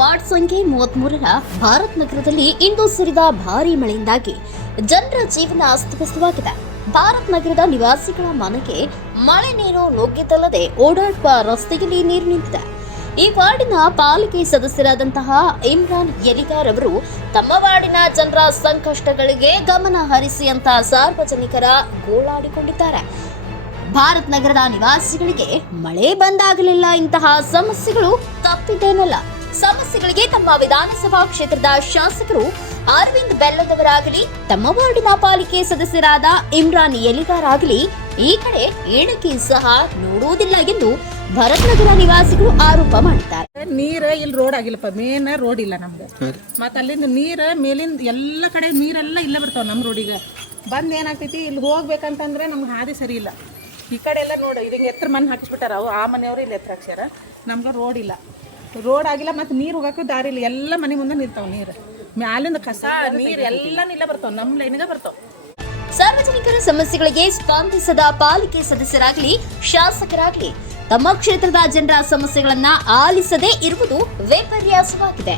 Ward ಸಂಖ್ಯೆ 33ರ ಭಾರತ್ ನಗರದಲ್ಲಿ ಇಂದು ಸುರಿದ ಭಾರೀ ಮಳೆಯಿಂದಾಗಿ ಜನರ ಜೀವನ ಅಸ್ತವ್ಯಸ್ತವಾಗಿದೆ. ಭಾರತ್ ನಗರದ ನಿವಾಸಿಗಳ ಮನೆಗೆ ಮಳೆ ನೀರು ನುಗ್ಗಿದ್ದಲ್ಲದೆ ಓಡಾಡುವ ರಸ್ತೆಯಲ್ಲಿ ನೀರು ನಿಂತಿದೆ. ಈ ವಾರ್ಡಿನ ಪಾಲಿಕೆ ಸದಸ್ಯರಾದಂತಹ ಇಮ್ರಾನ್ ಯಲಿಗಾರ್ ಅವರು ತಮ್ಮ ವಾರ್ಡಿನ ಜನರ ಸಂಕಷ್ಟಗಳಿಗೆ ಗಮನ ಹರಿಸಿ ಅಂತ ಸಾರ್ವಜನಿಕರ ಗೋಳಾಡಿಕೊಂಡಿದ್ದಾರೆ. ಭಾರತ್ ನಗರದ ನಿವಾಸಿಗಳಿಗೆ ಮಳೆ ಬಂದಾಗಲಿಲ್ಲ. ಇಂತಹ ಸಮಸ್ಯೆಗಳು ತಪ್ಪಿದ್ದೇನಲ್ಲ. ಸಮಸ್ಯೆಗಳಿಗೆ ತಮ್ಮ ವಿಧಾನಸಭಾ ಕ್ಷೇತ್ರದ ಶಾಸಕರು ಅರವಿಂದ್ ಬೆಲ್ಲದವರಾಗಲಿ, ತಮ್ಮ ವಾರ್ಡಿನ ಪಾಲಿಕೆ ಸದಸ್ಯರಾದ ಇಮ್ರಾನ್ ಯಲಿಗಾರ್ ಆಗಲಿ ಈ ಕಡೆ ಏಣಕ್ಕೆ ಸಹ ನೋಡುವುದಿಲ್ಲ ಎಂದು ಭರತ್ ನಗರ ನಿವಾಸಿಗಳು ಆರೋಪ ಮಾಡಿದ್ದಾರೆ. ನೀರು ಇಲ್ಲಿ ರೋಡ್ ಆಗಿಲ್ಲಪ್ಪ, ಮೇನ್ ರೋಡ್ ಇಲ್ಲ ನಮ್ಗೆ. ಮತ್ತೆ ಅಲ್ಲಿಂದ ನೀರು ಮೇಲಿಂದ ಎಲ್ಲ ಕಡೆ ನೀರೆಲ್ಲ ಇಲ್ಲೇ ಬರ್ತಾವ. ನಮ್ಮ ರೋಡಿಗೆ ಬಂದ್ ಏನಾಗ್ತೈತಿ, ಇಲ್ಲಿ ಹೋಗ್ಬೇಕಂತಂದ್ರೆ ನಮ್ಗೆ ಹಾದಿ ಸರಿ ಇಲ್ಲ. ಈ ಕಡೆ ಎಲ್ಲ ನೋಡಿ ಇದಂಗೆ ಎತ್ತರ ಮಣ್ಣು ಹಾಕಿಸ್ಬಿಟ್ಟಾರ. ಅವು ಆ ಮನೆಯವರು ಇಲ್ಲಿ ಎತ್ತರ ಹಾಕ್ಸ್ಯಾರ. ನಮ್ಗೆ ರೋಡ್ ಇಲ್ಲ, ರೋಡ್ ಆಗಿಲ್ಲ. ಮತ್ತು ನೀರು ಹೋಗಕ್ಕೂ ದಾರಿ ಇಲ್ಲ. ಎಲ್ಲ ಮನೆ ಮುಂದೆ ನಿಲ್ತಾವ ನೀರು. ಮ್ಯಾಲಿಂದ ಕಸ ನೀರು ಎಲ್ಲ ನಿಲ್ಲ ಬರ್ತಾವ, ನಮ್ಮ ಲೈನಿಗೆ ಬರ್ತಾವ. ಸಾರ್ವಜನಿಕರ ಸಮಸ್ಯೆಗಳಿಗೆ ಸ್ಪಂದಿಸದ ಪಾಲಿಕೆ ಸದಸ್ಯರಾಗಲಿ ಶಾಸಕರಾಗಲಿ ತಮ್ಮ ಕ್ಷೇತ್ರದ ಜನರ ಸಮಸ್ಯೆಗಳನ್ನ ಆಲಿಸದೇ ಇರುವುದು ವಿಪರ್ಯಾಸವಾಗಿದೆ.